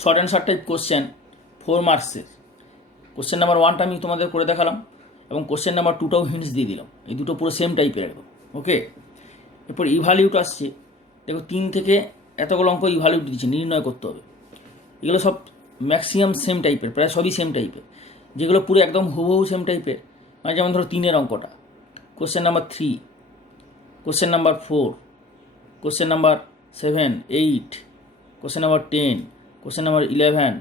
Short answer type question 4 মার্কসের। Question number 1টা আমি তোমাদের করে দেখালাম এবং কোশ্চেন নাম্বার 2টাও হিন্টস দিয়ে দিলাম। এই দুটো পুরো সেম টাইপের একদম। ওকে, এরপর ইভ্যালিউট আসছে। দেখো 3 থেকে এতগুলো অঙ্ক ইভ্যালিউট দিচ্ছে, নির্ণয় করতে হবে। এগুলো সব ম্যাক্সিমাম সেম টাইপের, প্রায় সবই সেম টাইপের। যেগুলো পুরো একদম হুবহু সেম টাইপের, মানে যেমন ধরো 3-এর অঙ্কটা, question number 3, question number 4, question number 7, 8, question number 10, question number 11,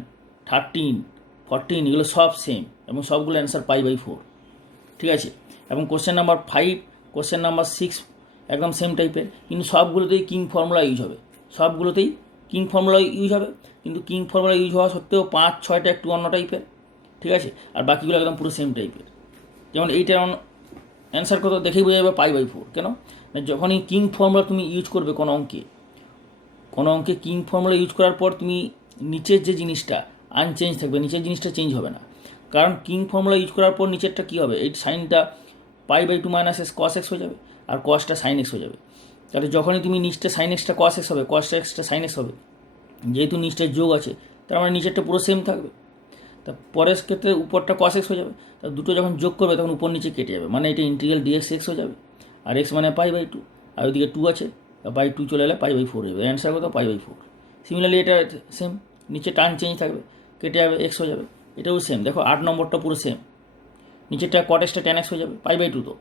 13, 14, এগুলো সব সেম এবং সবগুলো অ্যান্সার π/4। ঠিক আছে, এবং কোশ্চেন নাম্বার 5, কোশ্চেন নাম্বার 6 একদম সেম টাইপের, কিন্তু সবগুলোতেই কিং ফর্মুলা ইউজ হবে। সবগুলোতেই কিং ফর্মুলা ইউজ হবে, কিন্তু কিং ফর্মুলা ইউজ হওয়া সত্ত্বেও 5-6টা একটু অন্য টাইপের। ঠিক আছে, আর বাকিগুলো একদম পুরো সেম টাইপের। যেমন এইটার অ্যান্সার কত দেখেই বোঝা যাবে π/4। কেন না, যখনই কিং ফর্মুলা তুমি ইউজ করবে কোনো অঙ্কে কিং ফর্মুলা ইউজ করার পর তুমি নিচের যে জিনিসটা আনচেঞ্জ থাকবে, নিচের জিনিসটা চেঞ্জ হবে না। কারণ কিং ফর্মুলা ইউজ করার পর নিচেরটা কী হবে, এই সাইনটা π/2 - s cos x হয়ে যাবে আর কসটা sin x হয়ে যাবে। তাহলে যখনই তুমি নিচটা sin xটা cos x হবে, cos xটা sin x হবে, যেহেতু নিচটার যোগ আছে তার মানে নিচেরটা পুরো সেম থাকবে। তা পরের ক্ষেত্রে উপরটা cos x হয়ে যাবে। তা দুটো যখন যোগ করবে তখন উপর নিচে কেটে যাবে, মানে এটা ইন্টিগ্রাল dx x হয়ে যাবে। আর x মানে π/2, আর ওইদিকে 2 আছে, বাই 2 চলে এলে π/4 হয়ে যাবে। অ্যান্সার কত π/4। সিমিলারলি এটা সেম, নিচে টান চেঞ্জ থাকবে, কেটে যাবে, x হয়ে যাবে। এটাও সেম। দেখো 8 নম্বরটা পুরো সেম, নিচেরটা cot xটা tan x হয়ে যাবে, π/2 তো,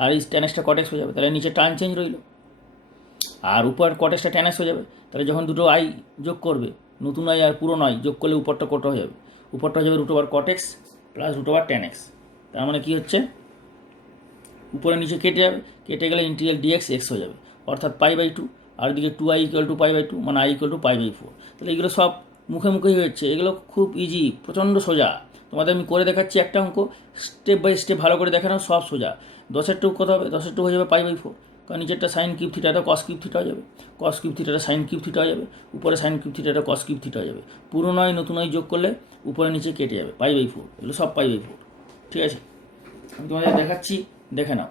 আর এই tan xটা cot x হয়ে যাবে, তাহলে নিচে টান চেঞ্জ রইল। আর উপর cot xটা tan x হয়ে যাবে, তাহলে যখন দুটো আই যোগ করবে, নতুন আই আর পুরনো আই যোগ করলে উপরটা কত হয়ে যাবে, উপরটা হয়ে যাবে √cot x plus √tan x। তার মানে কী হচ্ছে, উপরে নিচে কেটে যাবে, কেটে গেলে ইন্টিগ্রাল dx x হয়ে যাবে, অর্থাৎ π/2। আর দিকে 2i = π/2 মানে i = π/4। তাহলে এগুলো সব মুখে মুখেই হচ্ছে, এগুলো খুব ইজি, প্রচণ্ড সোজা। তোমাদের আমি করে দেখাচ্ছি একটা অঙ্ক, স্টেপ বাই স্টেপ ভালো করে দেখানো, সব সোজা। 10-এর কত হবে, 10-এর হয়ে যাবে π/4, কারণ নিচেরটা sin³ থিটাটা cos³ থিটা হয়ে যাবে, cos³ থিটাটা sin³ থিটা হয়ে যাবে, উপরে sin³ থিটাটা cos³ থিটা হয়ে যাবে। পুরনো আই নতুন আই যোগ করলে উপরে নিচে কেটে যাবে, π/4। এগুলো সব π/4। ঠিক আছে, আমি তোমাদের দেখাচ্ছি, দেখে নাও।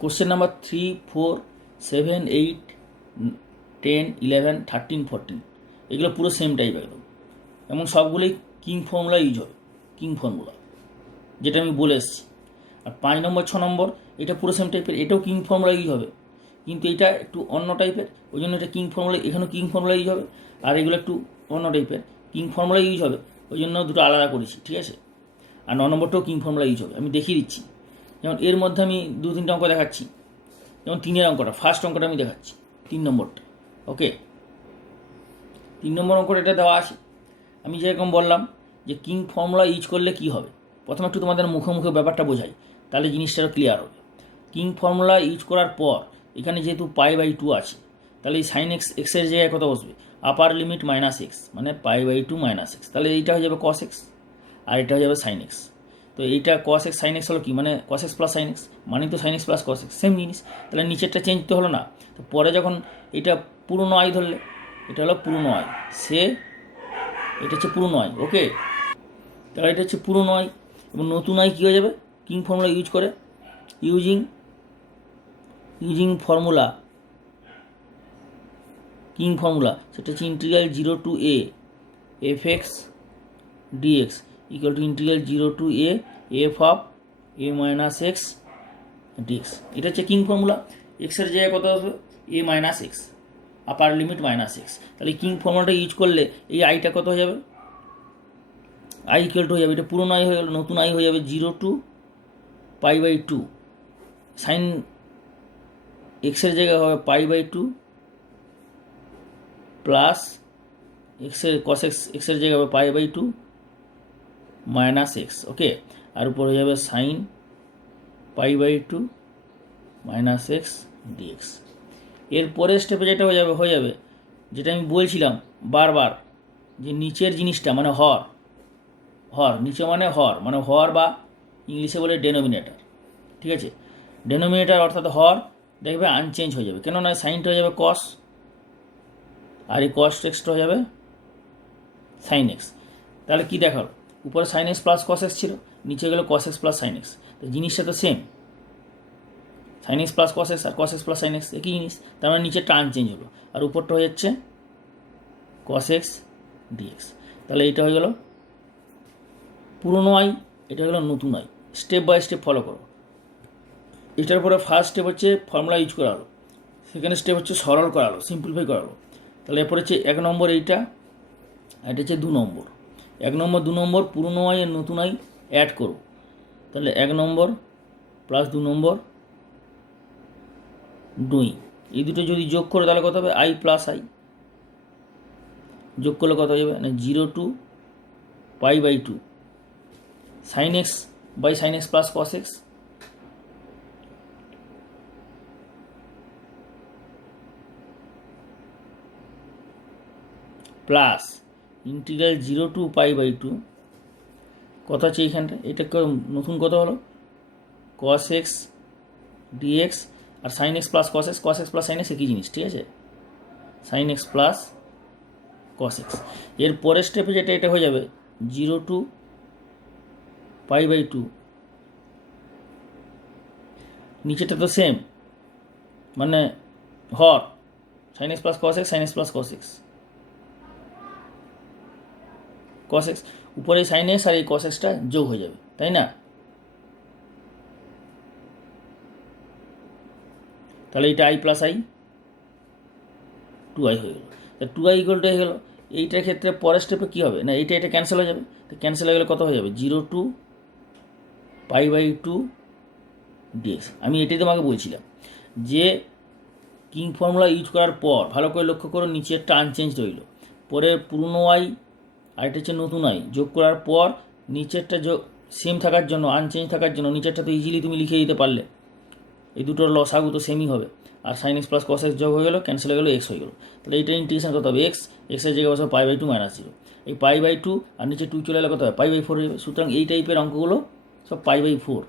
কোশ্চেন নাম্বার 3, 4, 7, 8, 10, 11, 13, 14 এগুলো পুরো সেম টাইপ একদম, এবং সবগুলোই কিং ফর্মুলা ইউজ হবে, কিং ফর্মুলা যেটা আমি বলে এসেছি। আর 5 নম্বর 6 নম্বর এটা পুরো সেম টাইপের, এটাও কিং ফর্মুলা ইউজ হবে, কিন্তু এটা একটু অন্য টাইপের, ওই জন্য এটা কিং ফর্মুলা, এখানেও কিং ফর্মুলা ইউজ হবে, আর এগুলো একটু অন্য টাইপের, কিং ফর্মুলা ইউজ হবে, ওই জন্য দুটো আলাদা করেছি। ঠিক আছে, আর 9 নম্বরটাও কিং ফর্মুলা ইউজ হবে, আমি দেখিয়ে দিচ্ছি। যেমন এর মধ্যে আমি 2-3টে অঙ্ক দেখাচ্ছি। যেমন 3-এর অঙ্কটা, ফার্স্ট অঙ্কটা আমি দেখাচ্ছি, 3 নম্বরটা। ওকে, 3 নম্বর অঙ্কটা এটা দেওয়া আছে। আমি যেরকম বললাম যে কিং ফর্মুলা ইউজ করলে কি হবে, প্রথমে একটু তোমাদের মুখে মুখে ব্যাপারটা বোঝাই, তাহলে জিনিসটা ক্লিয়ার হবে। কিং ফর্মুলা ইউজ করার পর এখানে যেহেতু π/2 আছে, তাহলে এই sin x এর জায়গায় কত বসবে, আপার লিমিট -x, মানে π/2 - x, তাহলে এইটা হয়ে যাবে cos x আর এটা হয়ে যাবে sin x। তো এইটা cos x sin x হলো কি, মানে cos x plus sin x, মানে তো sin x plus cos x same জিনিস। তাহলে নিচেরটা চেঞ্জ তো হলো না। তো পরে যখন এটা পুরনো আই ধরলে, এটা হলো পুরনো আই, এটা হচ্ছে পুরনো আই। ওকে, তাহলে এটা হচ্ছে পুরনো আই, এবং নতুন আই কী হয়ে যাবে, কিং ফর্মুলা ইউজ করে, ইউজিং ফর্মুলা, কিং ফর্মুলা, সেটা হচ্ছে integral 0 to a fx dx equal to integral 0 to a f of a minus x dx। এটা হচ্ছে কিং ফর্মুলা। এক্সের জায়গায় কত আসবে, a minus x, upper limit -x। তাহলে কিং ফর্মুলাটা ইউজ করলে এই আইটা কত হয়ে যাবে, আই ইকুয়াল টু হয়ে যাবে, এটা পুরনো আই হয়ে গেল, নতুন আই হয়ে যাবে 0 to π/2, সাইন এক্সের জায়গায় হবে π/2 প্লাস এক্সের cos x, এক্সের জায়গায় হবে π/2 - x। ওকে, আর উপর হয়ে যাবে সাইন π/2 - x dx। এর পরের স্টেপে যেটা হয়ে যাবে যেটা আমি বলছিলাম বারবার, যে নিচের জিনিসটা মানে হর, নিচে মানে হর বা ইংলিশে বলে ডেনোমিনেটর। ঠিক আছে, ডেনোমিনেটর অর্থাৎ হর দেখবে আনচেঞ্জ হয়ে যাবে, কেননা সাইনটা হয়ে যাবে কস, আর এই cos x হয়ে যাবে sin x। তাহলে কি দেখালো, উপরে sin x plus cos x ছিল, নিচে গেলে cos x plus sin x, তো জিনিসটা তো same. Sine x plus cos x আর cos x plus sine x একই জিনিস, তার মানে নিচে টার্ন চেঞ্জ হলো আর উপরটা হয়ে যাচ্ছে কস এক্স ডিএক্স। তাহলে এটা হয়ে গেল পুরনো আই, এটা হলো নতুন I. Step by step follow করো। এটার পরে ফার্স্ট স্টেপ হচ্ছে ফর্মুলা ইউজ করা হলো, সেকেন্ড স্টেপ হচ্ছে সরল করা হলো, সিম্পলিফাই করা হলো। তাহলে এরপর হচ্ছে 1 নম্বর এইটা, এটা হচ্ছে 2 নম্বর। 1 নম্বর 2 নম্বর পুরনো আই আর নতুন আই অ্যাড করো। তাহলে 1 নম্বর প্লাস 2 নম্বর 2, এই দুটো যদি যোগ করো তাহলে কত হবে? I plus I. যোগ করলে কত হয়ে যাবে না 0 to π/2 sine x by sine x plus cos x plus integral 0 to π/2 কত আছে এইখানটা, এটা নতুন কত হলো কস এক্স ডিএক্স আর sine x plus cos x, cos x plus sine x একই জিনিস, ঠিক আছে? Sine x plus cos x. এর পরের স্টেপে যেটা এটা হয়ে যাবে 0 to π/2, নিচেটা তো সেম মানে হর sine x plus cos x, sine x plus cos x, cos x উপরে সাইন এক্স আর এই কস এক্সটা যোগ হয়ে যাবে, তাই না? তাহলে এটা আই প্লাস আই 2i হয়ে গেল। তা 2i ইকুয়াল টু হয়ে গেল। এইটার ক্ষেত্রে পরের স্টেপে কী হবে না এটা ক্যান্সেল হয়ে যাবে, তো ক্যান্সেল হয়ে গেলে কত হয়ে যাবে 0 to π/2 ডিএক্স। আমি এটাই তোমাকে বলছিলাম যে কিং ফর্মুলা ইউজ করার পর ভালো করে লক্ষ্য করো নিচের টার্ন চেঞ্জ রইল, পরে পুরনো আই আর এটা হচ্ছে নতুন আই যোগ করার পর নিচেরটা সেম থাকার জন্য আনচেঞ্জ থাকার জন্য নিচেরটা তো ইজিলি তুমি লিখে দিতে পারলে, এই দুটোর লসাগু তো সেমই হবে। আর sine x plus cos x যোগ হয়ে গেলো, ক্যান্সেল হয়ে গেলো, এক্স হয়ে গেলো। তাহলে এইটা ইন্টিগ্রেশন কত হবে এক্সের জায়গায় বসে π/2 - 0, এই π/2 আর নিচে 2 চলে এলে কত হবে π/4 হয়ে যাবে। সুতরাং এই টাইপের অঙ্কগুলো সব π/4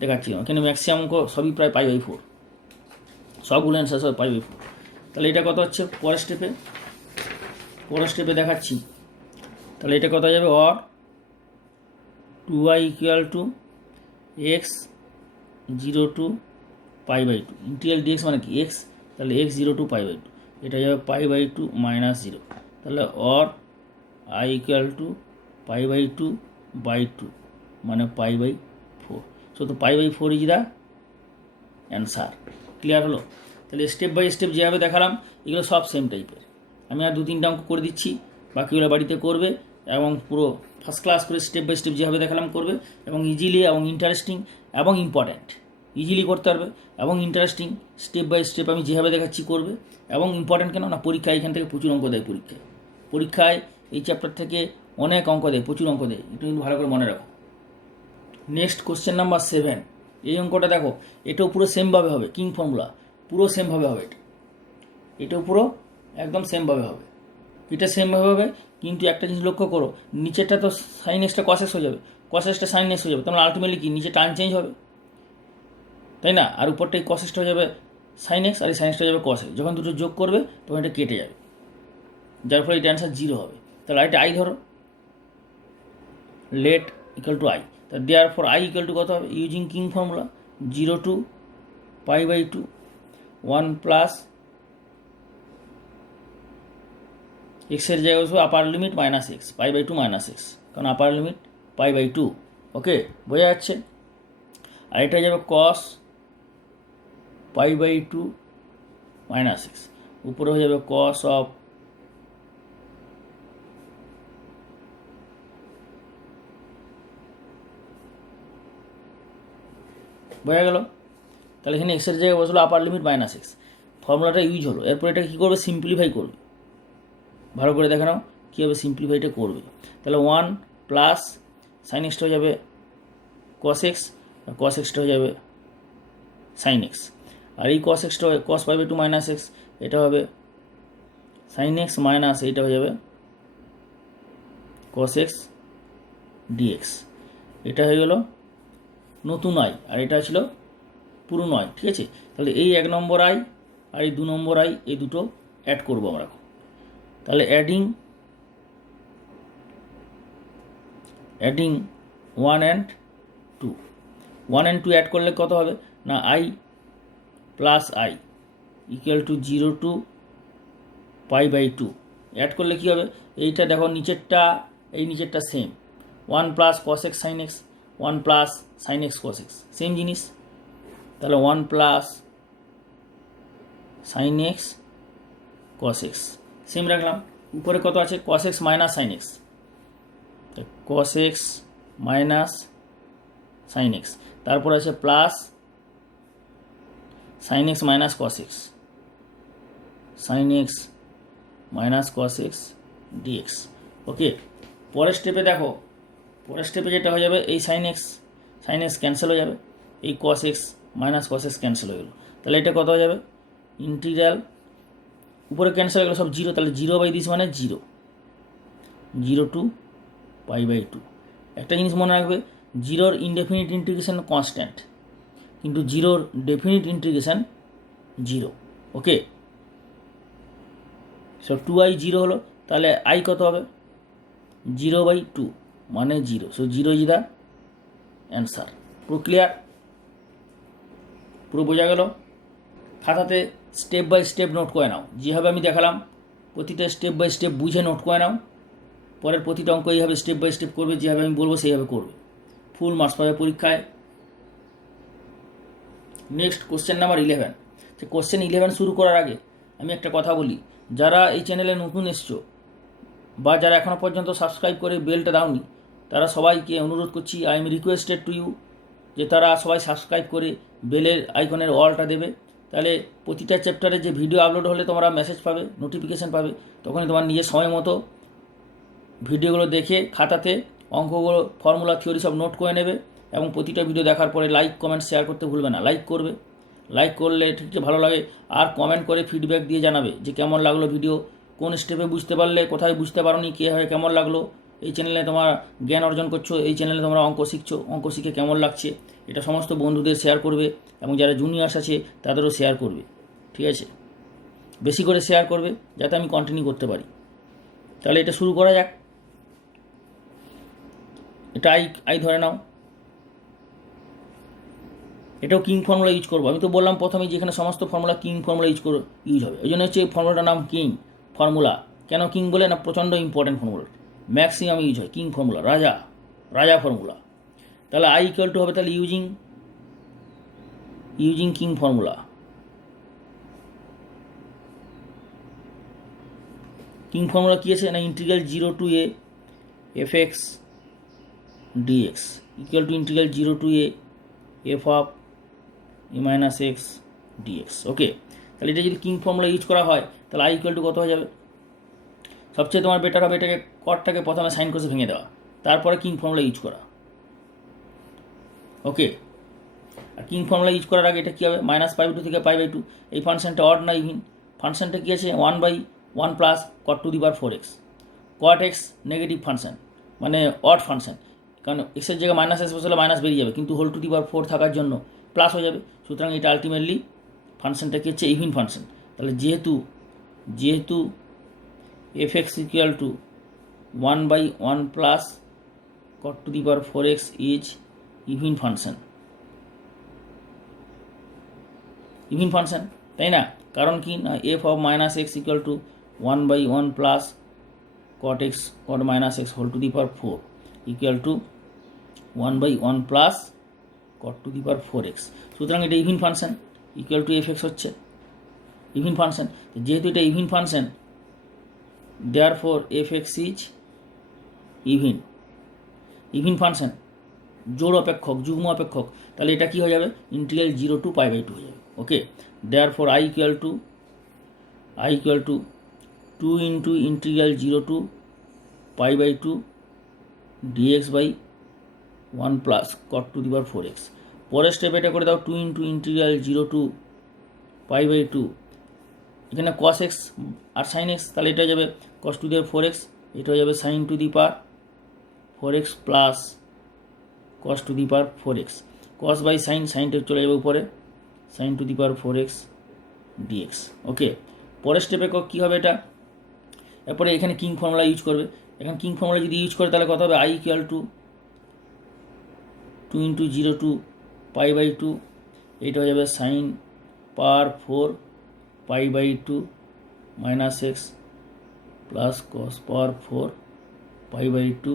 দেখাচ্ছি, এখানে ম্যাক্সিমাম অঙ্ক সবই প্রায় π/4, সবগুলো অ্যান্সার সব π/4। তাহলে এটা কত হচ্ছে পরের স্টেপে দেখাচ্ছি। তাহলে এটা কত যাবে or 2i = x 0 to π/2 integral dx মানে কি এক্স, তাহলে x 0 to π/2 এটা যাবে π/2 - 0। তাহলে অর i = π/2/2 মানে π/4। সো তো π/4 ইজ দ্য অ্যান্সার। ক্লিয়ার হলো? তাহলে স্টেপ বাই স্টেপ যেভাবে দেখালাম এগুলো সব সেম টাইপের। আমি আর 2-3টা অঙ্ক করে দিচ্ছি, বাকিগুলো বাড়িতে করবে এবং পুরো ফার্স্ট ক্লাস করে স্টেপ বাই স্টেপ যেভাবে দেখালাম করবে এবং ইজিলি এবং ইন্টারেস্টিং এবং ইম্পর্ট্যান্ট, ইজিলি করতে পারবে এবং ইন্টারেস্টিং স্টেপ বাই স্টেপ আমি যেভাবে দেখাচ্ছি করবে। এবং ইম্পর্ট্যান্ট কেন না পরীক্ষায় এখান থেকে প্রচুর অঙ্ক দেয়, পরীক্ষায় এই চ্যাপ্টার থেকে অনেক অঙ্ক দেয়, প্রচুর অঙ্ক দেয়, একটু কিন্তু ভালো করে মনে রাখো। নেক্সট কোশ্চেন নাম্বার 7, এই অঙ্কটা দেখো, এটাও পুরো সেমভাবে হবে, কিং ফর্মুলা পুরো সেমভাবে হবে, এটাও পুরো একদম সেমভাবে হবে, এটা সেমভাবে হবে। কিন্তু একটা জিনিস লক্ষ্য করো, নিচেরটা তো সাইন এক্সটা কস এক্স হয়ে যাবে, কস এক্সটা সাইন এক্স হয়ে যাবে, তাহলে আলটিমেটলি কি নিচে টার্ন চেঞ্জ হবে, তাই না? আর উপরটাই কস এক্সটা হয়ে যাবে সাইন এক্স আর এই সাইন এক্সটা হয়ে যাবে কস এক্স, যখন দুটো যোগ করবে তখন এটা কেটে যাবে, যার ফলে এটা অ্যান্সার 0 হবে। তাহলে এটা আই ধরো, লেট = আই, তা দেয়ার ফর আই = কত হবে using king formula 0 to π/2 1 plus এক্সের জায়গায় বসবে আপার লিমিট -x π/2 - x, কারণ আপার লিমিট π/2। ওকে, বোঝা যাচ্ছে? আর এটা যাবে cos π/2 - x, উপরে হয়ে যাবে cos অফ বোঝা গেল? তাহলে এখানে এক্সের জায়গায় বসলো আপার লিমিট -x, ফর্মুলাটা ইউজ হলো। এরপর এটা কী করবে সিম্পলিফাই করবে, ভালো করে দেখে নাও কীভাবে সিম্পলিফাইটা করবে। তাহলে 1 প্লাস সাইন এক্সটা হয়ে যাবে কস এক্স আর কস এক্সটা হয়ে যাবে সাইন এক্স, আর এই কস এক্সটা cos π/2 - x এটা হবে সাইন এক্স মাইনাস এইটা হয়ে যাবে cos x dx। এটা হয়ে গেল নতুন আই আর এটা ছিল পুরনো আই, ঠিক আছে? তাহলে এই 1 নম্বর আই আর এই 2 নম্বর আই এই দুটো অ্যাড করবো আমরা। তাহলে অ্যাডিং 1 and 2 অ্যাড করলে কত হবে না I plus I equal to 0 to π/2। Add করলে কী হবে, এইটা দেখো নিচেরটা এই নিচেরটা same, 1 plus cos x sin x, 1 plus sin x cos x, same জিনিস। তাহলে 1 plus sin x cos x সেম রাখলাম। উপরে কত আছে, cos x minus sin x, cos x minus sin x, তারপর আছে plus sin x minus cos x, sin x minus cos x dx। Okay, পরের স্টেপে দেখো, পরের স্টেপে যেটা হয়ে যাবে, এই sin x ক্যান্সেল হয়ে যাবে, এই cos x minus cos x cancel হয়ে গেলো। তাহলে এটা কত হয়ে যাবে, ইন্টিগ্রাল উপরে ক্যান্সেল হয়ে গেলো সব 0, তাহলে 0/this মানে 0 টু π/2। একটা জিনিস মনে রাখবে, 0-র ইনডেফিনিট ইন্টিগ্রেশন কনস্ট্যান্ট, কিন্তু 0-র ডেফিনিট ইন্টিগ্রেশন 0। ওকে, সো 2i 0 হলো, তাহলে i কত হবে, 0/2 মানে 0, সো 0 ইজ দ্য অ্যান্সার। পুরো ক্লিয়ার, পুরো বোঝা গেল। খাতাতে স্টেপ বাই স্টেপ নোট করে নাও, যেভাবে আমি দেখালাম প্রতিটা স্টেপ বাই স্টেপ বুঝে নোট করে নাও। পরের প্রতিটা অঙ্ক এইভাবে স্টেপ বাই স্টেপ করবে, যেভাবে আমি বলবো সেইভাবে করবে, ফুল মার্কস পাবে পরীক্ষায়। Next question number 11। যে কোশ্চেন 11 শুরু করার আগে আমি একটা কথা বলি, যারা এই চ্যানেলে নতুন এসছো বা যারা এখনও পর্যন্ত সাবস্ক্রাইব করে বেলটা দাওনি, তারা সবাইকে অনুরোধ করছি, I am requested to you, যে তারা সবাই সাবস্ক্রাইব করে বেলের আইকনের অলটা দেবে। তাহলে প্রতিটা চ্যাপ্টারে যে ভিডিও আপলোড হলে তোমরা মেসেজ পাবে, নোটিফিকেশান পাবে, তখনই তোমার নিজের সময় মতো ভিডিওগুলো দেখে খাতাতে অঙ্কগুলো, ফর্মুলা, থিওরি সব নোট করে নেবে। এবং প্রতিটা ভিডিও দেখার পরে লাইক, কমেন্ট, শেয়ার করতে ভুলবে না। লাইক করবে, লাইক করলে ঠিক ভালো লাগে, আর কমেন্ট করে ফিডব্যাক দিয়ে জানাবে যে কেমন লাগলো ভিডিও, কোন স্টেপে বুঝতে পারলে, কোথায় বুঝতে পারোনি, কীভাবে কেমন লাগলো। এই চ্যানেলে তোমরা জ্ঞান অর্জন করছো, এই চ্যানেলে তোমরা অঙ্ক শিখছো, অঙ্ক শিখে কেমন লাগছে এটা সমস্ত বন্ধুদের শেয়ার করবে, এবং যারা জুনিয়র্স আছে তাদেরও শেয়ার করবে। ঠিক আছে, বেশি করে শেয়ার করবে যাতে আমি কন্টিনিউ করতে পারি। তাহলে এটা শুরু করা যাক। এটা আই ধরে নাও, এটাও কিং ফর্মুলা ইউজ করবো। আমি তো বললাম প্রথমেই যেখানে সমস্ত ফর্মুলা কিং ফর্মুলা ইউজ হবে, ওই জন্য হচ্ছে এই ফর্মুলাটার নাম কিং ফর্মুলা। কেন কিং বলে না, প্রচণ্ড ইম্পর্টেন্ট ফর্মুলা, ম্যাক্সিমাম ইউজ হয় কিং ফর্মুলা, রাজা ফর্মুলা। তাহলে আই ইকুয়াল টু হবে তাহলে using king formula. King formula কী আছে না, integral 0 to a fx dx equal to integral 0 to a f of a minus x d x. Okay, তাহলে এটা যদি কিং ফর্মুলা ইউজ করা হয় তাহলে আই ইকুয়াল টু কত হয়ে যাবে, সবচেয়ে তোমার বেটার হবে এটাকে কটটাকে প্রথমে সাইন কোসে ভেঙে দেওয়া, তারপরে কিং ফর্মুলা ইউজ করা। ওকে, আর কিং ফর্মুলা ইউজ করার আগে এটা কী হবে, -π/2 থেকে π/2। এই ফাংশনটা অড না ইভিন, ফাংশনটা কী আছে 1/1 plus cot to the power 4x। cot x negative function, মানে অড ফাংশন, কারণ এক্সের জায়গায় মাইনাস এস বসলে মাইনাস বেরিয়ে যাবে, কিন্তু হোল টু দি পাওয়ার 4 থাকার জন্য প্লাস হয়ে যাবে। সুতরাং এটা আলটিমেটলি ফাংশনটা কী হচ্ছে, ইভিন ফাংশন। তাহলে যেহেতু fx equal to 1/1 plus cot to the power 4x is even function, তাই না? কারণ কি না, f of minus x equal to 1/1 plus cot minus x whole to the power 4 equal to 1/1 plus cot to the power 4x। সুতরাং এটা even function, equal to fx হচ্ছে even function. যেহেতু এটা even function, therefore fx is even function, জোড় অপেক্ষক, যুগ্ম অপেক্ষক। তাহলে এটা কি হয়ে যাবে, ইন্টিগ্রাল 0 টু π/2 হয়ে যাবে। Okay, therefore I equal to 2 into integral 0 to π/2 dx/1 plus cot to the power 4x। পরের স্টেপ এটা করে দাও, 2 ইন্টু ইন্টিগ্রাল 0 টু π/2, এখানে cos x আর sin x, তাহলে এটা যাবে cos to the power 4x, এটা হয়ে যাবে sin to the power 4x plus cos to the power 4x। cos by সাইনটা চলে যাবে উপরে, sin to the power 4x dx। Okay, পরের স্টেপে কী হবে এটা, এরপরে এখানে কিং ফর্মুলা ইউজ করবে। এখানে কিং ফর্মুলা যদি ইউজ করে তাহলে কত হবে, I equal to 2 into 0 to π/2, এইটা হয়ে যাবে sin π power 4 π/2 minus x plus cos power 4 π/2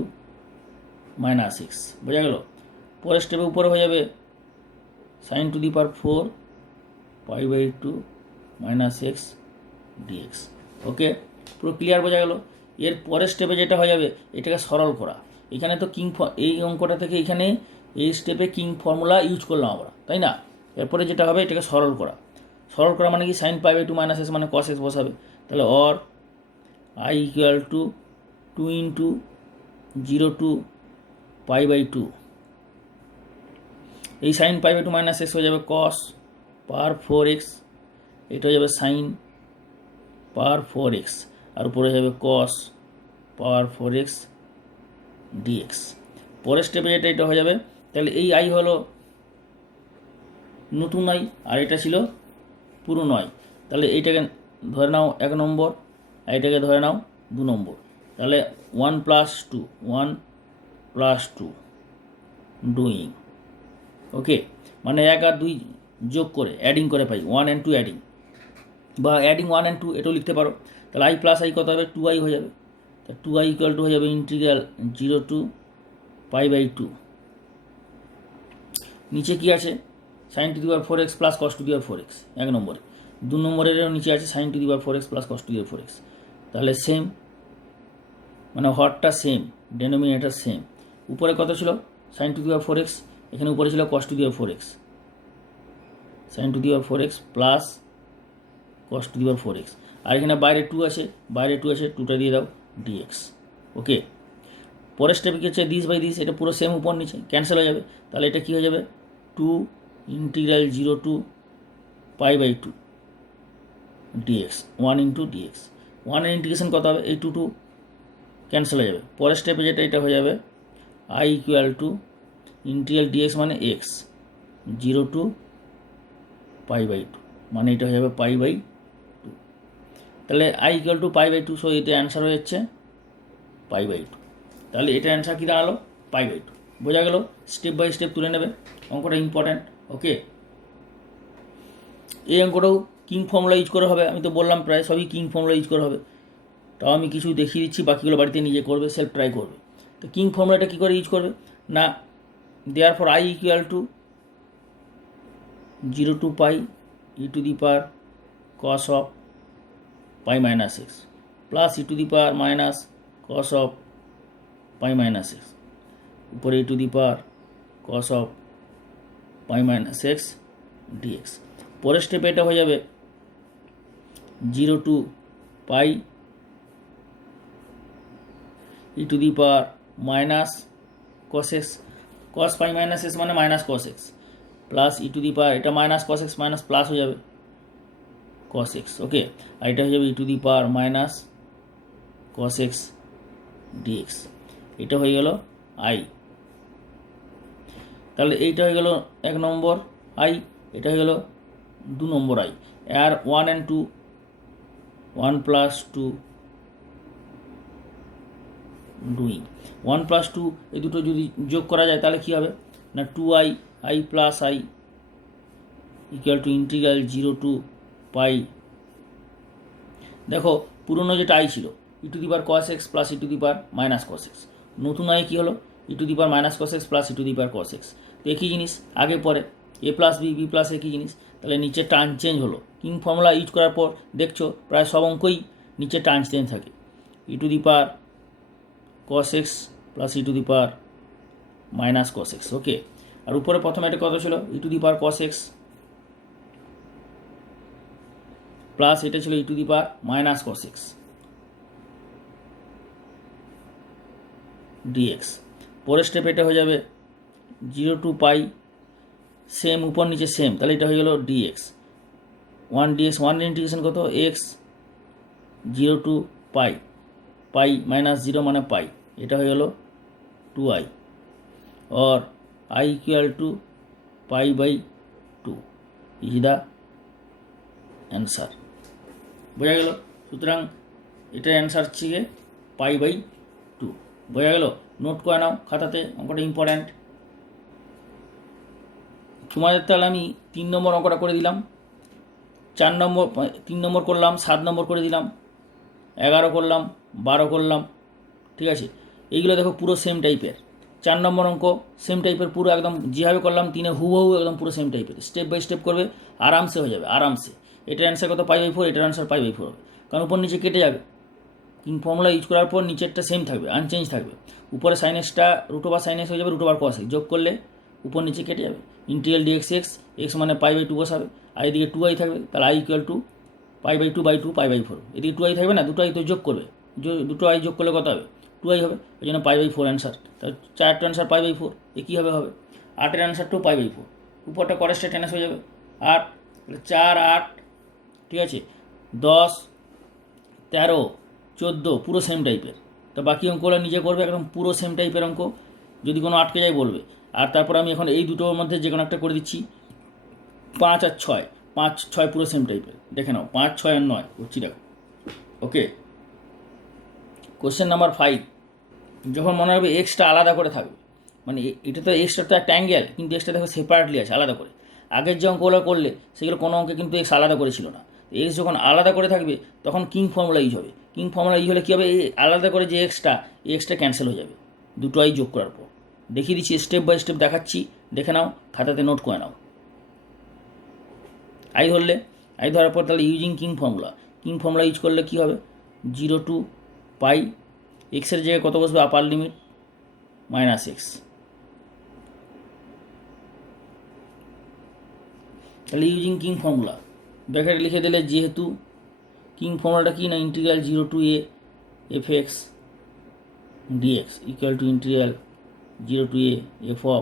minus x. বোঝা গেল? পরের স্টেপে উপরে হয়ে যাবে sine to the power 4 π/2 minus x d x. Okay, পুরো ক্লিয়ার? বোঝা গেল? এর পরের স্টেপে যেটা হয়ে যাবে এটাকে সরল করা। এখানে তো এই অঙ্কটা থেকে এখানে এই স্টেপে কিং ফর্মুলা ইউজ করলাম আমরা, তাই না? এরপরে যেটা হবে এটাকে সরল করা। সরল করা মানে কি? সাইন π/2 মাইনাস এক্স মানে কস এক্স বসাবে। তাহলে or I equal to 2 into 0 to π/2। এই সাইন π/2 মাইনাস এক্স হয়ে যাবে কস পাওয়ার 4x, এটা হয়ে যাবে সাইন পাওয়ার 4x, আর উপরে যাবে কস পাওয়ার 4x ডিএক্স। পরের স্টেপে এটা হয়ে যাবে। তাহলে এই আই হলো নতুন আই আর এটা ছিল পুরনো আই। তাহলে এইটাকে ধরে নাও 1 নম্বর, আর এটাকে ধরে নাও 2 নম্বর। তাহলে 1 + 2 1 + 2 ডুইং। ওকে, মানে 1 আর 2 যোগ করে অ্যাডিং করে পাই 1 and 2 অ্যাডিং, বা অ্যাডিং 1 and 2 এটাও লিখতে পারো। তাহলে আই প্লাস আই কত হবে? 2i হয়ে যাবে। তা 2i ইকুয়াল টু হয়ে যাবে ইন্টিগ্রাল 0 টু π/2। নিচে কি আছে? Sine to the power 4x plus cos to the power 4x 1 নম্বরে। 2 নম্বরেরও নিচে আছে sine to the power 4x plus cos to the power 4x। তাহলে সেম, মানে হরটা সেম, ডেনোমিনেটর সেম। উপরে কত ছিল? Sign to the power 4x, এখানে উপরে ছিল cos to the power 4x। Sine to the power 4x plus cos to the power 4x, আর এখানে বাইরে 2 আছে, 2টা দিয়ে দাও ডিএক্স। ওকে, পরের স্টেপে কি হচ্ছে? দিস বাই দিস, এটা পুরো সেম উপর নিচে ক্যান্সেল হয়ে যাবে। তাহলে এটা কী হয়ে যাবে? 2 integral 0 to π/2 d x 1 into d x. 1 এর ইন্টিগ্রেশন কত হবে? এই 2 ক্যান্সেল হয়ে যাবে। পরের স্টেপে যেটা এটা হয়ে যাবে I equal to integral dx মানে এক্স 0 টু π/2, মানে এটা হয়ে যাবে π/2। তাহলে আই ইকুয়াল টু π/2, সো এটা অ্যান্সার হয়ে যাচ্ছে π/2। তাহলে এটা অ্যান্সার কী দাঁড়ালো? π/2। বোঝা গেল? স্টেপ বাই স্টেপ তুলে নেবে, অঙ্কটা ইম্পর্ট্যান্ট। ওকে, এই অঙ্কটাও কিং ফর্মুলা ইউজ করা হবে। আমি তো বললাম প্রায় সবই কিং ফর্মুলা ইউজ করা হবে, তাও আমি কিছু দেখিয়ে দিচ্ছি, বাকিগুলো বাড়িতে নিজে করবে, সেলফ ট্রাই করবে। তো কিং ফর্মুলাটা কী করে ইউজ করবে না, therefore I equal to 0 to π e to the power cos of π minus x plus e to the power minus cos of π minus x, উপরে e to the power cos of π minus x d x. পরের স্টেপে এটা হয়ে যাবে 0 to π e to the power minus cos x, cos π minus x মানে minus cos x, plus e to the পাওয়ার, এটা minus cos x minus plus হয়ে যাবে cos x. Okay, আর এটা হয়ে যাবে e to the power minus cos x dx. এটা হয়ে গেল আই। তাহলে এইটা হয়ে গেল 1 নম্বর আই, এটা হয়ে গেল 2 নম্বর আই। আর 1 and 2 1 + 2 ডুইং। 1 + 2 এই দুটো যদি যোগ করা যায় তাহলে কী হবে না, 2i i plus I equal to integral 0 to π। দেখো পুরনো যেটা আই ছিল e to the power cos x plus e to the power minus cos x, নতুন আই কী হলো e to the power minus cos x plus e to the power cos x. তো একই জিনিস আগে পরে a plus B B plus একই জিনিস। তাহলে নিচে টার্ম চেঞ্জ হলো। কিং ফর্মুলা ইউজ করার পর দেখছো প্রায় সব অঙ্কই নিচে টার্ম চেঞ্জ থাকে, e to the power cos x plus e to the power minus cos x. Okay, আর উপরে প্রথমে এটা কত ছিল e to the power cos x plus এটা ছিল e to the power minus cos x d x. পরের স্টেপ এটা হয়ে যাবে 0 টু π, সেম উপর নিচে সেম, তাহলে এটা হয়ে গেল ডিএক্স 1 ডিএক্স। 1 ইন্টিগ্রেশন কত এক্স 0 টু π, π মাইনাস 0 মানে π, এটা হয়ে গেল 2i और i equal to π/2 is the answer. বোঝা গেল? সুতরাং এটা অ্যান্সার হচ্ছে π/2। বোঝা গেল? নোট করে নাও খাতাতে, অঙ্কটা ইম্পর্ট্যান্ট। তোমাদের তাহলে আমি 3 নম্বর অঙ্কটা করে দিলাম। 4 নম্বর 3 নম্বর করলাম, 7 নম্বর করে দিলাম, 11 করলাম, 12 করলাম, ঠিক আছে। এইগুলো দেখো পুরো সেম টাইপের। 4 নম্বর অঙ্ক সেম টাইপের, পুরো একদম যেভাবে করলাম 3-এ হুবহু একদম পুরো সেম টাইপের, স্টেপ বাই স্টেপ করবে, আরামসে হয়ে যাবে আরামসে। এটার অ্যান্সার কত? π/4, এটার অ্যান্সার π/4 হবে, কারণ উপর নিচে কেটে যাবে। কিং ফর্মুলা ইউজ করার পর নিচেরটা সেম থাকবে, আনচেঞ্জ থাকবে। উপরে সাইনেসটা √/sin x হয়ে যাবে √/cos x, যোগ করলে উপর নিচে কেটে যাবে। ইন্টিগ্রাল dx x মানে π/2 বসাবে, আর এদিকে 2i থাকবে, তাহলে i = π/2/2 π/4। এদিকে 2i থাকবে না, দুটো i তো যোগ করবে, দুটো i যোগ করলে কত হবে? 2i হবে, ওই জন্য π/4 অ্যান্সার। তাহলে 4 অ্যান্সার π/4, এ কী হবে? হবে 8-এর অ্যান্সারটাও π/4, উপরটা করেস্টে টেনেস হয়ে যাবে 8, 4 8, ঠিক আছে, 10 13 14 পুরো সেম টাইপের। তো বাকি অঙ্কগুলো নিজে করবে, একদম পুরো সেম টাইপের অঙ্ক, যদি কোনো আটকে যায় বলবে। আর তারপর আমি এখন এই দুটোর মধ্যে যে কোনো একটা করে দিচ্ছি, 5 আর 6, 5 6 পুরো সেম টাইপের, দেখে নাও 5 6 আর 9 করছি, দেখো। ওকে, কোশ্চেন নাম্বার 5, যখন মনে হবে এক্সটা আলাদা করে থাকবে, মানে এটা তো এক্সটা তো একটা অ্যাঙ্গেল, কিন্তু এক্সটা দেখো সেপারেটলি আছে, আলাদা করে। আগের যে অঙ্কগুলো করলে সেগুলো কোনো অঙ্কে কিন্তু এক্স আলাদা করেছিল না। এক্স যখন আলাদা করে থাকবে তখন কিং ফর্মুলা ইউজ হবে। কিং ফর্মুলা ইউজ হলে কী হবে? এই আলাদা করে যে এক্সটা ক্যান্সেল হয়ে যাবে দুটো আই যোগ করার পর। দেখিয়ে দিচ্ছি, স্টেপ বাই স্টেপ দেখাচ্ছি, দেখে নাও, খাতাতে নোট করে নাও। আই ধরলে, আই ধরার পর তাহলে ইউজিং কিং ফর্মুলা ইউজ করলে কী হবে? 0 to π, এক্সের জায়গায় কত বসবে? আপার লিমিট -x, তাহলে ইউজিং কিং ফর্মুলা ব্র্যাকেটে লিখে দিলে, যেহেতু কিং ফর্মুলাটা কি না, integral 0 to a f(x) dx equal to integral 0 to a f(a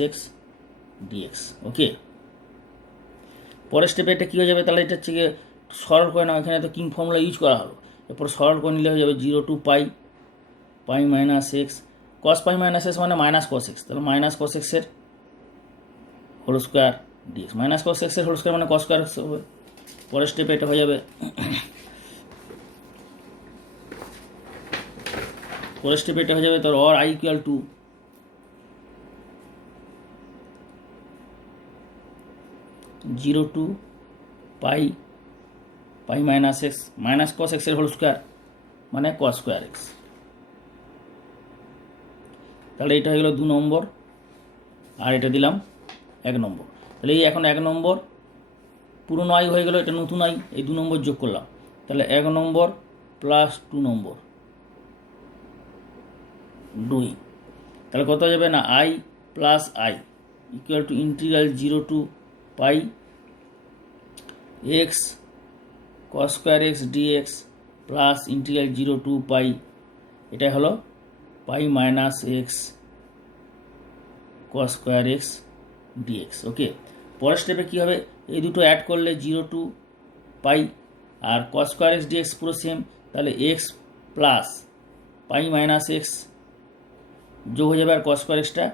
- x) dx। Okay, পরের স্টেপে এটা কী হয়ে যাবে? তাহলে এটা হচ্ছে সরল করে নাও, এখানে তো কিং ফর্মুলা ইউজ করা হলো, এরপর সরল করে নিলে হয়ে যাবে 0 to π - x, cos π - x মানে -cos x, তাহলে -cos x এর whole square dx, -cos x এর হোল স্কোয়ার মানে cos স্কোয়ার x হবে। পরের স্টেপে এটা হয়ে যাবে, পরের স্টেপে এটা হয়ে যাবে তোর or i = 0 to π - x, -cos x এর হোল স্কোয়ার মানে cos স্কোয়ার x। তাহলে এটা হয়ে গেল 2 নম্বর, আর এটা দিলাম 1 নম্বর। তাহলে এই এখন 1 নম্বর পুরনো আই হয়ে গেল, এটা নতুন আই, এই 2 নম্বর যোগ করলাম, তাহলে 1 নম্বর প্লাস 2 নম্বর 2, তাহলে কত হয়ে যাবে না, i plus i equal to integral 0 to π x cos square x dx plus integral 0 to π, এটা হলো π - x cos square x dx। Okay, পরের স্টেপে কী হবে? এই দুটো অ্যাড করলে 0 to π আর cos স্কোয়ার x dx পুরো সেম, তাহলে x প্লাস π - x যোগ হয়ে যাবে, আর cos স্কোয়ার xটা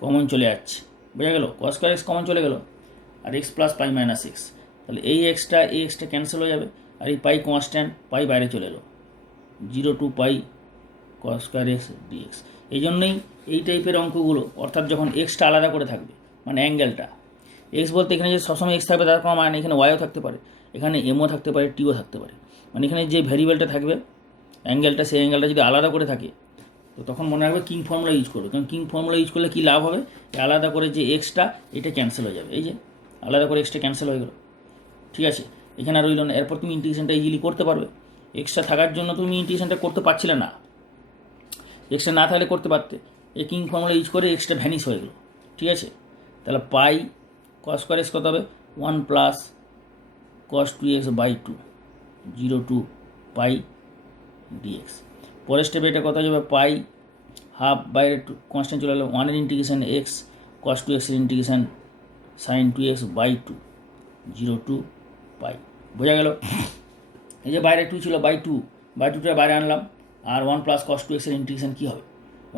কমন চলে যাচ্ছে, বোঝা গেল? cos স্কোয়ার x কমন চলে গেল, আর x প্লাস π - x, তাহলে এই এক্সটা ক্যান্সেল হয়ে যাবে, আর এই পাই কনস্ট্যান্ট, পাই বাইরে চলে এলো, 0 to π cos square x dx। এই জন্যই এই টাইপের অঙ্কগুলো, অর্থাৎ যখন এক্সটা আলাদা করে থাকবে, মানে অ্যাঙ্গেলটা, এক্স বলতে এখানে যে সবসময় এক্স থাকবে তার কোনো মানে, এখানে ওয়াইও থাকতে পারে, এখানে এমও থাকতে পারে, টিও থাকতে পারে, মানে এখানে যে ভ্যারিয়েবলটা থাকবে অ্যাঙ্গেলটা, সেই অ্যাঙ্গেলটা যদি আলাদা করে থাকে, তো তখন মনে রাখবে কিং ফর্মুলা ইউজ করবে। কারণ কিং ফর্মুলা ইউজ করলে কী লাভ হবে? আলাদা করে যে এক্সটা, এটা ক্যান্সেল হয়ে যাবে, এই যে আলাদা করে এক্সটা ক্যান্সেল হয়ে গেলো, ঠিক আছে, এখানে আর রইল না। এরপর তুমি ইন্টিগ্রেশনটা ইজিলি করতে পারবে। এক্সট্রা থাকার জন্য তুমি ইন্টিগ্রেশনটা করতে পারছিলে না, এক্সট্রা না থাকলে করতে পারতে, এই কিং ফর্মুলা ইউজ করে এক্সট্রা ভ্যানিশ হয়ে গেলো, ঠিক আছে। তাহলে পাই cos স্কোয়ার x কত হবে? 1 plus cos 2x/2 0 to π dx। পরের স্টেপে এটা কত যাবে? পাই হাফ বাইরে কনস্ট্যান্ট চলে এলো, 1 এর ইন্টিগ্রেশন x cos 2x এর ইন্টিগ্রেশন sin 2x/2 0 to π, বোঝা গেল? এই যে বাইরে 2 ছিল, বাই টুটা বাইরে আনলাম, আর 1 প্লাস cos 2x এর ইন্টিগ্রেশন কী হবে?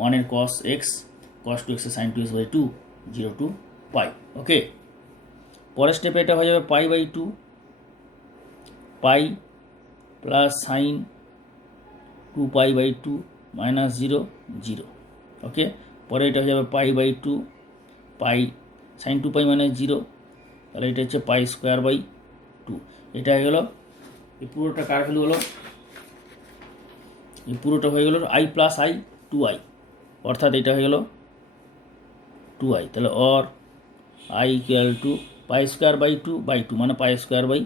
1 এর cos x cos 2x এর sin 2x/2 0 to π। ওকে, পরের স্টেপে এটা হয়ে যাবে π/2 পাই প্লাস সাইন 2π/2 -0 0। ওকে, পরে এটা হয়ে যাবে π/2 পাই সাইন 2π - 0 তাহলে এটা হচ্ছে পাই স্কোয়ার বাই 2। এটা হয়ে গেল, এই পুরোটা কার ভ্যালু হলো, এই পুরোটা হয়ে গেল আই প্লাস আই 2i, অর্থাৎ এটা হয়ে গেল 2i। তাহলে or I equal to pi square by 2 মানে pi square by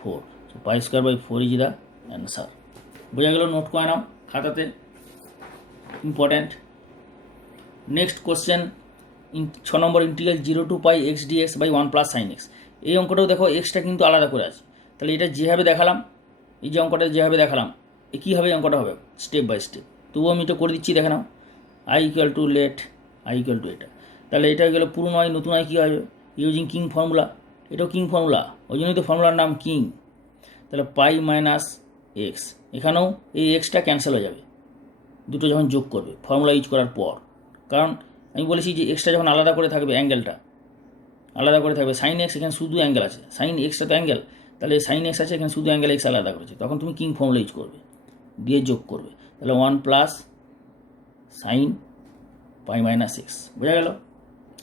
4। Pi square by 4 is the answer. বোঝা গেল? নোট করে নাও খাতাতে, ইম্পর্ট্যান্ট। নেক্সট কোশ্চেন 6 নম্বর, integral 0 to pi x dx by 1 plus sine x. এই অঙ্কটাও দেখো এক্সটা কিন্তু আলাদা করে আছে। তাহলে এটা যেভাবে দেখালাম, এই যে অঙ্কটা যেভাবে দেখালাম, কীভাবে অঙ্কটা হবে স্টেপ বাই স্টেপ, তবুও আমি এটা করে দিচ্ছি, দেখে নাও। I equal to let I equal to এটা, তাহলে এটা হয়ে গেলো পুরনো আই নতুন আই কী হবে, ইউজিং কিং ফর্মুলা। এটাও কিং ফর্মুলা, ওই জন্যই তো ফর্মুলার নাম কিং। তাহলে পাই মাইনাস এক্স, এখানেও এই এক্সটা ক্যান্সেল হয়ে যাবে দুটো যখন যোগ করবে ফর্মুলা ইউজ করার পর। কারণ আমি বলেছি যে এক্সটা যখন আলাদা করে থাকবে, অ্যাঙ্গেলটা আলাদা করে থাকবে, সাইন এক্স এখানে শুধু অ্যাঙ্গেল আছে, সাইন এক্সটা তো অ্যাঙ্গেল, তাহলে সাইন এক্স আছে এখানে শুধু অ্যাঙ্গেল এক্স আলাদা করেছে, তখন তুমি কিং ফর্মুলা ইউজ করবে, দিয়ে যোগ করবে। তাহলে 1 plus sine pi minus x. বোঝা গেল?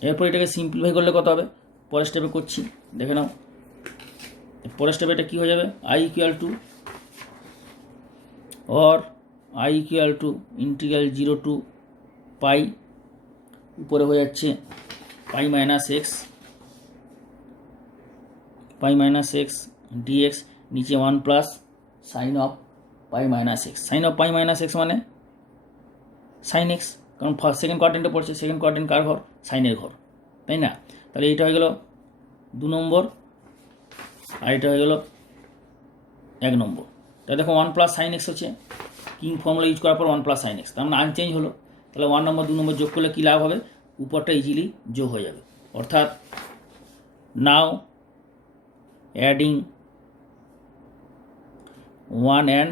এরপর এটাকে সিম্পলিফাই করলে কত হবে, পরের স্টেপে করছি, দেখে নাও। পরের স্টেপে এটা কী হয়ে যাবে, I equal to or I equal to integral 0 to pi, উপরে হয়ে যাচ্ছে পাই মাইনাস এক্স ডিএক্স, নিচে 1 plus sine of pi minus x. Sine of pi minus x মানে সাইন এক্স, কারণ ফার্স্ট সেকেন্ড কোয়াড্রেন্টে পড়ছে, সেকেন্ড কোয়াড্রেন্ট কার ঘর, সাইনের ঘর, তাই না? তাহলে এইটা হয়ে গেল 2 নম্বর, আর এটা হয়ে গেল 1 নম্বর। তাহলে দেখো 1 প্লাস সাইন এক্স হচ্ছে, কিং ফর্মুলা ইউজ করার পর 1 প্লাস সাইন এক্স, তার মানে আনচেঞ্জ হলো। তাহলে 1 নম্বর 2 নম্বর যোগ করলে কী লাভ হবে, উপরটা ইজিলি যোগ হয়ে যাবে। অর্থাৎ নাও অ্যাডিং 1 and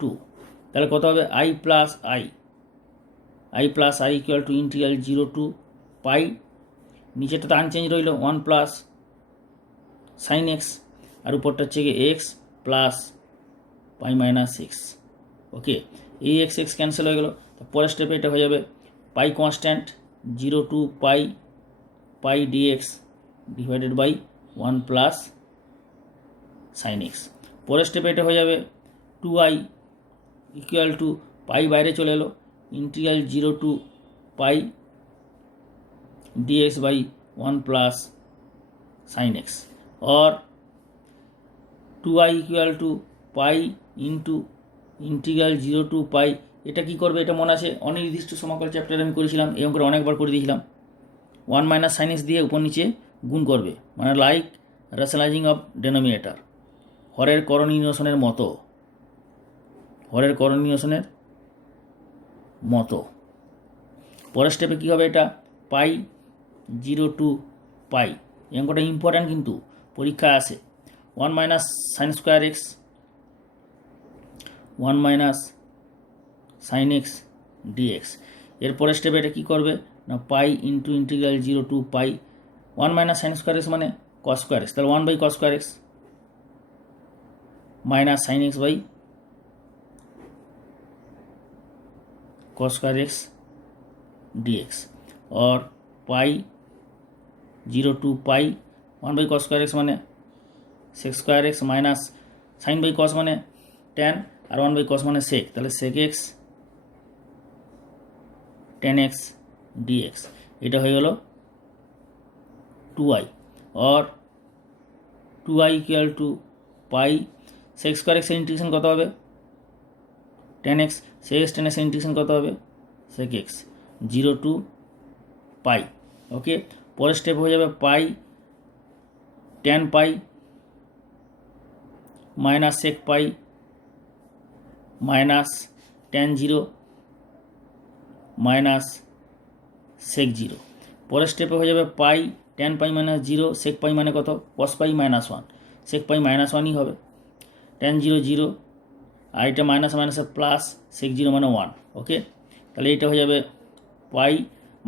2, তাহলে কত হবে, I plus I equal to integral 0 to pi, নিচেটা তো আনচেঞ্জ রইল 1 প্লাস সাইন এক্স, আর উপরটা হচ্ছে গিয়ে x plus pi minus x. Okay, এই এক্স এক্স ক্যান্সেল হয়ে গেল। পরের স্টেপে এটা হয়ে যাবে pi constant 0 to pi d x divided by 1 plus sine x. পরের স্টেপে এটা হয়ে যাবে 2i ইকুয়াল টু পাই বাইরে চলে এলো, integral 0 to pi d x by 1 plus sine x, और 2i equal to pi into integral 0 to pi. এটা কী করবে, এটা মনে আছে অনির্দিষ্ট সমাকল চ্যাপ্টারে আমি করেছিলাম, এই অঙ্কটা অনেকবার করে দিয়েছিলাম। 1 মাইনাস সাইন এক্স দিয়ে উপর নিচে গুণ করবে, মানে লাইক রেশনালাইজিং অফ ডেনোমিনেটর, হরের করণীয়সনের মতো, পরের স্টেপে কী হবে, এটা পাই 0 টু পাই, এই অঙ্কটা ইম্পর্ট্যান্ট কিন্তু পরীক্ষায় আসে। 1 minus sine square x, 1 minus sine x d x. এর পরের স্টেপে এটা কী করবে না, pi into integral 0 to pi, 1 minus sine square x মানে কস স্কোয়ার এক্স, তাহলে 1 by cos square x minus sine x by cos square x d x, और pi 0 to pi 1 by cos square x माने sec square x minus sine by cos माने ten और 1 by cos माने sec, ताहले sec x tan x d x, এটা হয়ে গেল 2i, और 2i equal to pi sec square এক্সের ইন্টিগ্রেশন কত হবে, tan x, sec x tan এক্সের ইন্টিগ্রেশন কত হবে, সেক এক্স 0 টু পাই। ওকে, পরের স্টেপ হয়ে যাবে পাই টেন পাই মাইনাস সেক পাই মাইনাস টেন 0 মাইনাস সেক 0। পরের স্টেপে হয়ে যাবে পাই টেন পাই মাইনাস 0 সেক পাই মানে কত, কস পাই মাইনাস 1, সেক পাই মাইনাস 1ই হবে, টেন 0 0, আর এটা মাইনাস মাইনাসে প্লাস সেক 0 মানে 1। ওকে, তাহলে এটা হয়ে যাবে পাই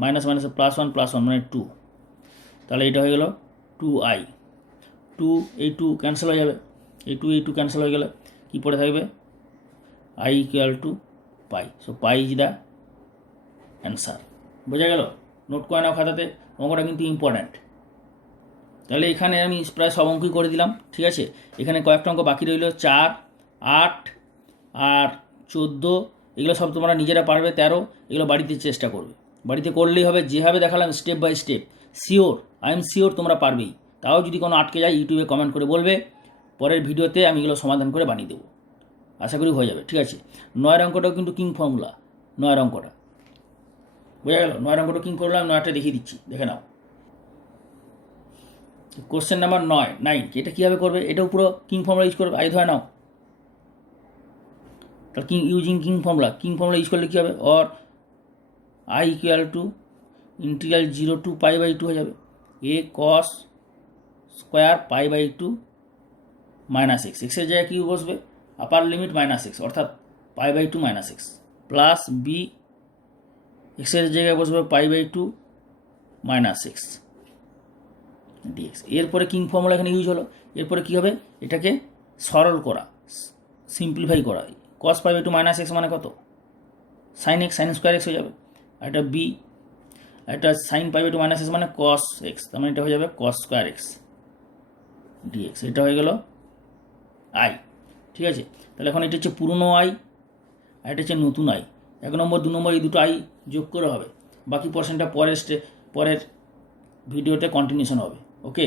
মাইনাস মাইনাসে প্লাস 1 মানে 2, তাহলে এটা হয়ে গেল 2i, 2 এই 2 ক্যান্সেল হয়ে যাবে, এই 2 ক্যান্সেল হয়ে গেলে কী পড়ে থাকবে, i equal to pi, so pi is the answer. বোঝা গেল? নোট করে নাও খাতাতে, অঙ্কটা কিন্তু ইম্পর্ট্যান্ট। তাহলে এখানে আমি প্রায় সব অঙ্কই করে দিলাম, ঠিক আছে। এখানে কয়েকটা অঙ্ক বাকি রইল, 4, 8 আর 14, এগুলো সব তোমরা নিজেরা পারবে। 13 এগুলো বাড়িতে চেষ্টা করবে, বাড়িতে করলেই হবে। যেভাবে দেখালাম step by step, sure, I am sure তোমরা পারবেই। তাও যদি কোনো আটকে যায় ইউটিউবে কমেন্ট করে বলবে, পরের ভিডিওতে আমি এগুলো সমাধান করে বানিয়ে দেবো, আশা করি হয়ে যাবে, ঠিক আছে। 9 অঙ্কটাও কিন্তু কিং ফর্মুলা, 9 অঙ্কটা বোঝা গেল। 9 অঙ্কটা কিং ফর্মুলা আমি 9টা দেখিয়ে দিচ্ছি, দেখে নাও। কোশ্চেন নাম্বার 9, এটা কীভাবে করবে? এটাও পুরো কিং ফর্মুলা ইউজ করবে, ধরে নাও। তাহলে কিং ফর্মুলা ইউজ করলে কী হবে? Or I equal to integral 0 to π/2 হয়ে যাবে, এ কস স্কোয়ার π/2 মাইনাস এক্স। এক্সের জায়গায় কী বসবে? আপার লিমিট -x, অর্থাৎ π/2 - x, প্লাস বি এক্সের জায়গায় বসবে π/2 - x dx। এরপরে কিং ফর্মুলা এখানে ইউজ হলো। এরপরে কী হবে? এটাকে সরল করা, সিম্পলিফাই করা। cos π/2 - x মানে কত? sin x, sin square x হয়ে যাবে। আর এটা বি, এটা sin π/2 - x মানে cos x, তার মানে এটা হয়ে যাবে cos স্কোয়ার x dx। এটা হয়ে গেল আই, ঠিক আছে। তাহলে এখন এটা হচ্ছে পুরনো আই, আর এটা হচ্ছে নতুন আই। 1 নম্বর 2 নম্বর এই দুটো আই যোগ করে হবে। বাকি পোর্শনটা পরের ভিডিওতে কন্টিনিউশন হবে, ওকে।